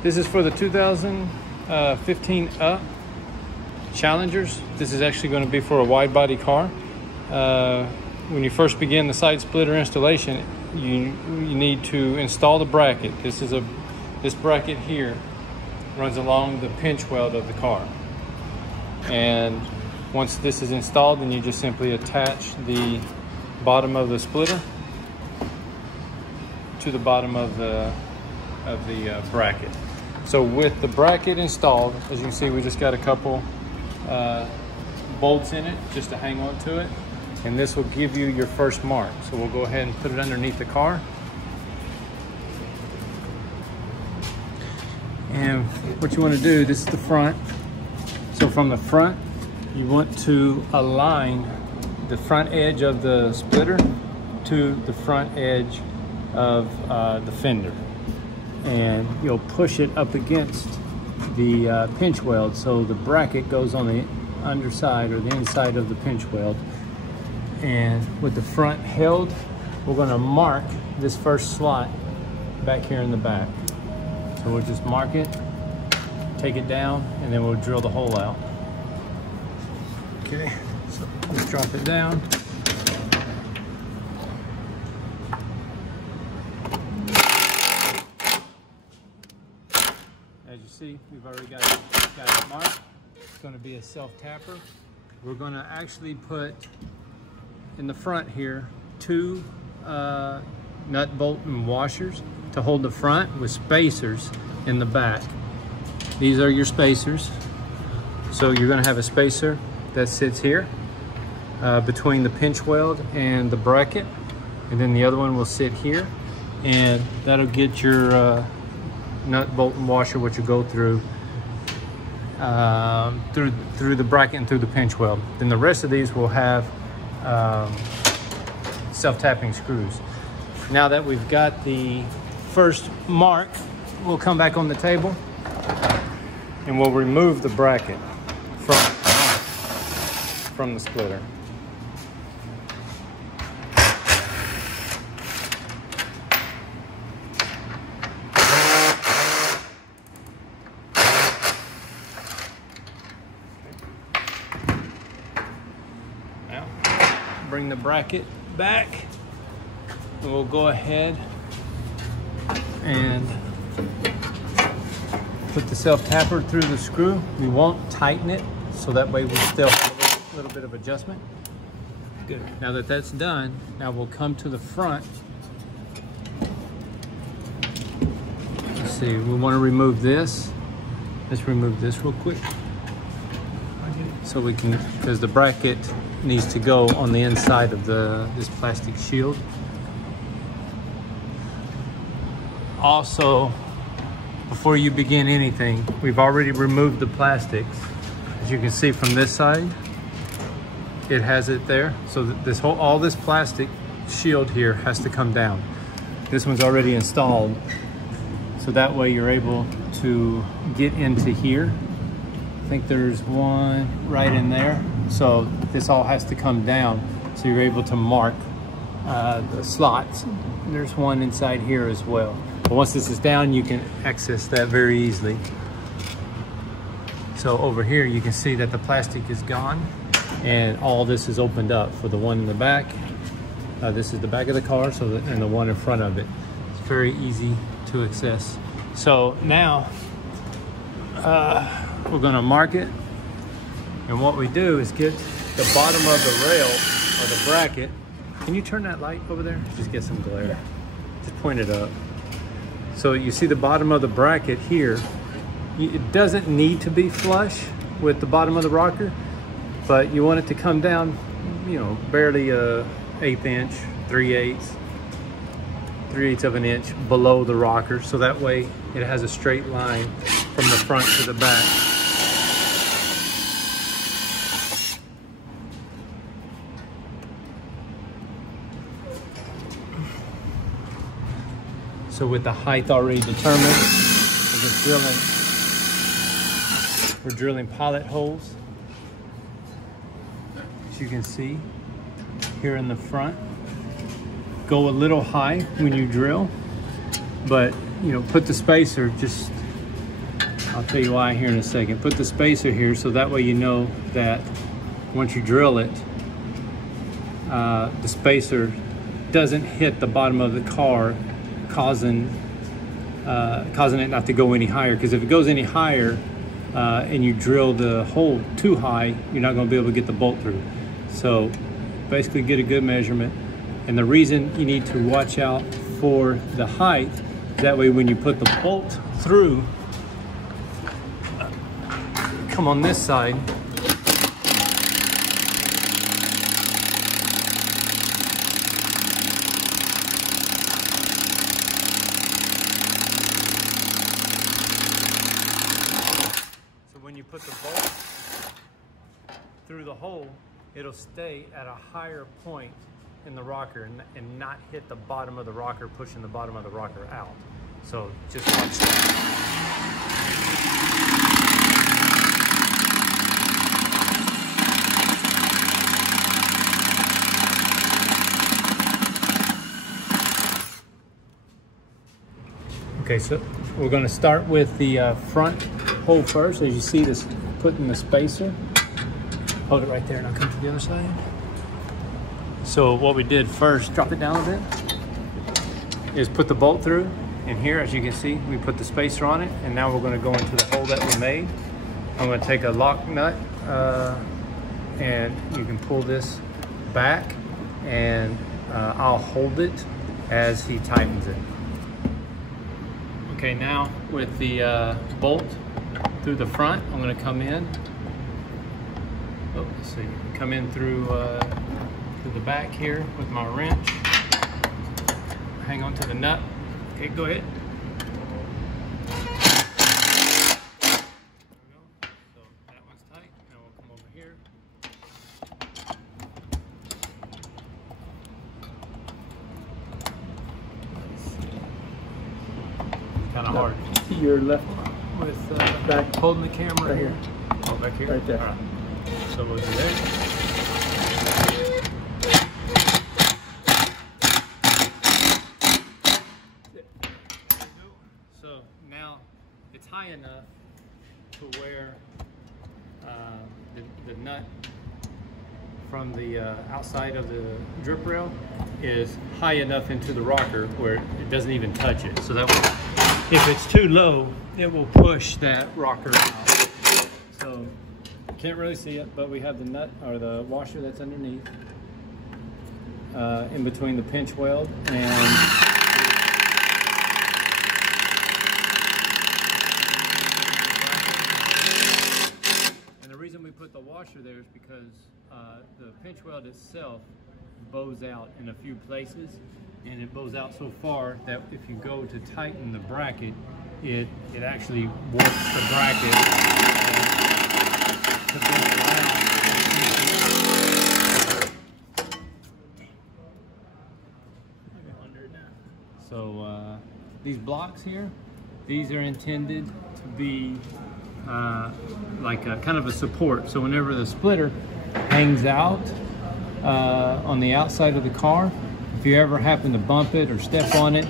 This is for the 2015 Challengers. This is actually going to be for a wide body car. When you first begin the side splitter installation, you need to install the bracket. This bracket here runs along the pinch weld of the car. And once this is installed, then you just simply attach the bottom of the splitter to the bottom of the bracket. So with the bracket installed, as you can see, we just got a couple bolts in it just to hang on to it, and this will give you your first mark. So we'll go ahead and put it underneath the car. And what you want to do, this is the front. So from the front, you want to align the front edge of the splitter to the front edge of the fender. And you'll push it up against the pinch weld, so the bracket goes on the underside or the inside of the pinch weld. And with the front held, we're going to mark this first slot back here in the back. So we'll just mark it, take it down, and then we'll drill the hole out. Okay, so let's drop it down. As you see, we've already got it marked. It's going to be a self-tapper. We're going to actually put in the front here 2 nut bolt and washers to hold the front, with spacers in the back. These are your spacers. So you're going to have a spacer that sits here between the pinch weld and the bracket, and then the other one will sit here, and that'll get your nut bolt and washer, which will go through through the bracket and through the pinch weld. Then the rest of these will have self-tapping screws. Now that we've got the first mark, we'll come back on the table and we'll remove the bracket from the splitter. Now, bring the bracket back, and we'll go ahead and put the self-tapper through the screw. We won't tighten it, so that way we still have a little bit of adjustment. Good. Now that that's done, now we'll come to the front. Let's see, we want to remove this. Let's remove this real quick. So we can, because the bracket needs to go on the inside of this plastic shield. Also, before you begin anything, we've already removed the plastics. As you can see from this side, it has it there. So that all this plastic shield here has to come down. This one's already installed, so that way you're able to get into here. I think there's one right in there. So this all has to come down, so you're able to mark the slots. There's one inside here as well. But once this is down, you can access that very easily. So over here, you can see that the plastic is gone, and all this is opened up for the one in the back. This is the back of the car, and the one in front of it. It's very easy to access. So now, we're gonna mark it, and what we do is get the bottom of the rail or the bracket. Can you turn that light over there? Just get some glare. Just point it up. So you see the bottom of the bracket here. It doesn't need to be flush with the bottom of the rocker, but you want it to come down, you know, barely a 1/8 inch, 3/8 of an inch below the rocker, so that way it has a straight line from the front to the back. So with the height already determined, we're drilling pilot holes. As you can see here in the front, go a little high when you drill, but you know, put the spacer just I'll tell you why here in a second. Put the spacer here so that way you know that once you drill it, the spacer doesn't hit the bottom of the car, causing it not to go any higher. Because if it goes any higher and you drill the hole too high, you're not going to be able to get the bolt through. So basically get a good measurement. And the reason you need to watch out for the height, that way when you put the bolt through, come on this side, so when you put the bolt through the hole, it'll stay at a higher point in the rocker and not hit the bottom of the rocker, pushing the bottom of the rocker out. So just watch that. Okay, so we're going to start with the front hole first. As you see this, putting the spacer. Hold it right there and I'll come to the other side. So what we did first, drop it down a bit, is put the bolt through. And here, as you can see, we put the spacer on it. And now we're going to go into the hole that we made. I'm going to take a lock nut and you can pull this back and I'll hold it as he tightens it. Okay, now with the bolt through the front, I'm going to come in. Oh, let's see. Come in through the back here with my wrench. Hang on to the nut. Okay, go ahead. There we go. So that one's tight. Now we'll come over here. Kind of hard. To your left With back holding the camera right here. here. Oh, back here? Right there. All right. So we'll do that. So now it's high enough to where the nut from the outside of the drip rail is high enough into the rocker where it doesn't even touch it. So that way, if it's too low, it will push that rocker out. So you can't really see it, but we have the nut or the washer that's underneath in between the pinch weld and we put the washer there is because the pinch weld itself bows out in a few places, and it bows out so far that if you go to tighten the bracket, it actually warps the bracket to bend it around. So these blocks here, these are intended to be like a kind of a support. So whenever the splitter hangs out on the outside of the car, if you ever happen to bump it or step on it,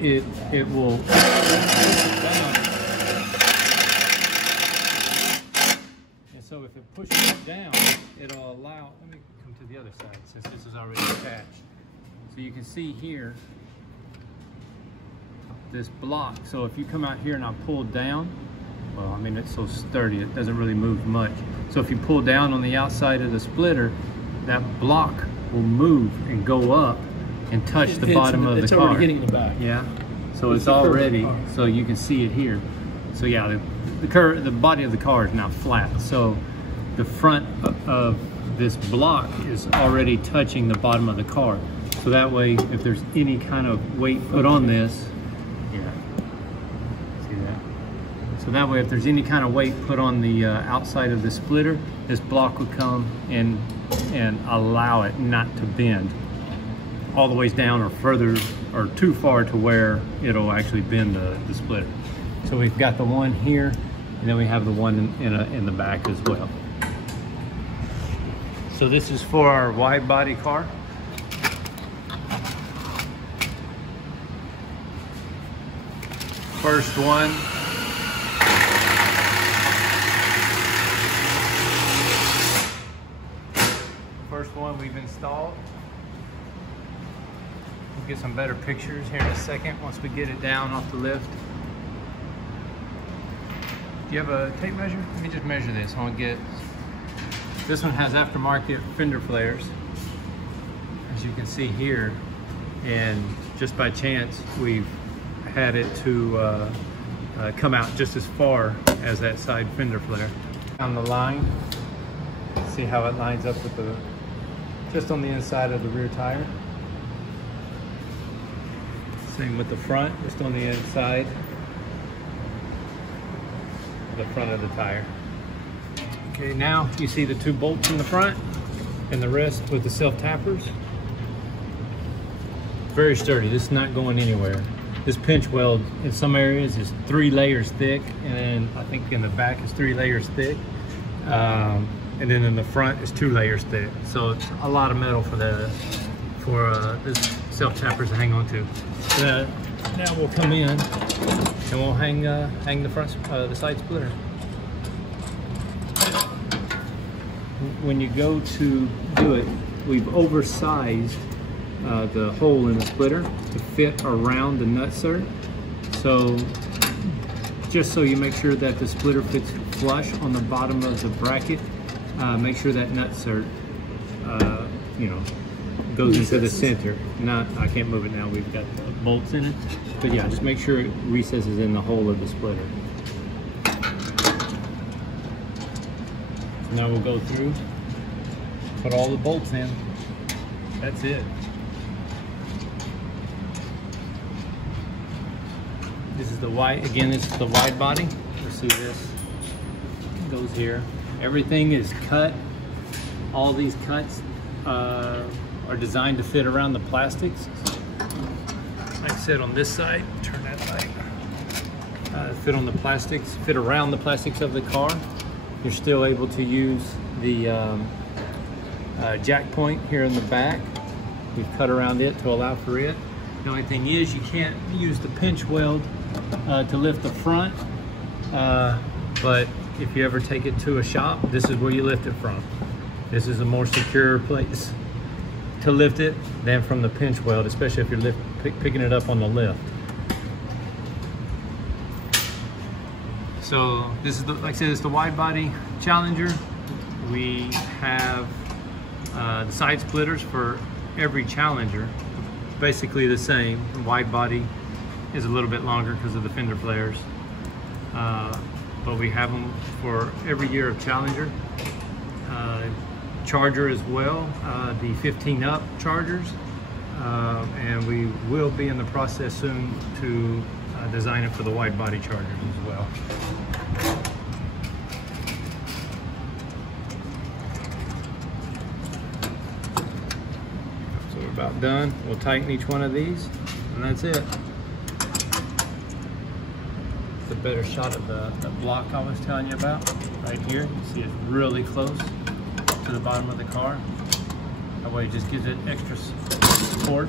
it will push it down. And so if it pushes it down, it'll allow, let me come to the other side since this is already attached. So you can see here this block. So if you come out here and I pull down, well, I mean, it's so sturdy, it doesn't really move much. So if you pull down on the outside of the splitter, that block will move and go up and touch the bottom of the car. It's already getting in the back. Yeah, so it's already, so you can see it here. So yeah, the body of the car is now flat. So the front of this block is already touching the bottom of the car. So that way, if there's any kind of weight put on this, so that way, if there's any kind of weight put on the outside of the splitter, this block would come and allow it not to bend all the ways down or further or too far to where it'll actually bend the splitter. So we've got the one here, and then we have the one in the back as well. So this is for our wide body car. First one what we've installed. We'll get some better pictures here in a second once we get it down off the lift. Do you have a tape measure? Let me just measure this. I want to get, this one has aftermarket fender flares, as you can see here, and just by chance we've had it to come out just as far as that side fender flare. On the line, see how it lines up with the, just on the inside of the rear tire. Same with the front, just on the inside, the front of the tire. Okay, now you see the 2 bolts in the front and the rest with the self-tappers. Very sturdy, this is not going anywhere. This pinch weld in some areas is 3 layers thick, and then I think in the back is 3 layers thick. And then in the front is 2 layers thick. So it's a lot of metal for this self-tappers to hang on to. Now we'll come in and we'll hang the front, the side splitter. When you go to do it, we've oversized the hole in the splitter to fit around the nutsert. So just so you make sure that the splitter fits flush on the bottom of the bracket, make sure that nutsert, goes into the center. I can't move it now, we've got the bolts in it. But yeah, just make sure it recesses in the hole of the splitter. Now we'll go through, put all the bolts in. That's it. This is the wide, again, this is the wide body. You'll see this goes here. Everything is cut. All these cuts are designed to fit around the plastics. Like I said, on this side, turn that light. Fit on the plastics, fit around the plastics of the car. You're still able to use the jack point here in the back. We've cut around it to allow for it. The only thing is you can't use the pinch weld to lift the front, but if you ever take it to a shop, this is where you lift it from. This is a more secure place to lift it than from the pinch weld, especially if you're picking it up on the lift. So this is, like I said, it's the wide body Challenger. We have the side splitters for every Challenger. Basically the same. The wide body is a little bit longer because of the fender flares. But we have them for every year of Challenger. Charger as well, the 15 up Chargers. And we will be in the process soon to design it for the wide body Chargers as well. So we're about done. We'll tighten each one of these, and that's it. It's a better shot of the block I was telling you about. Right here, you see it's really close to the bottom of the car. That way it just gives it extra support.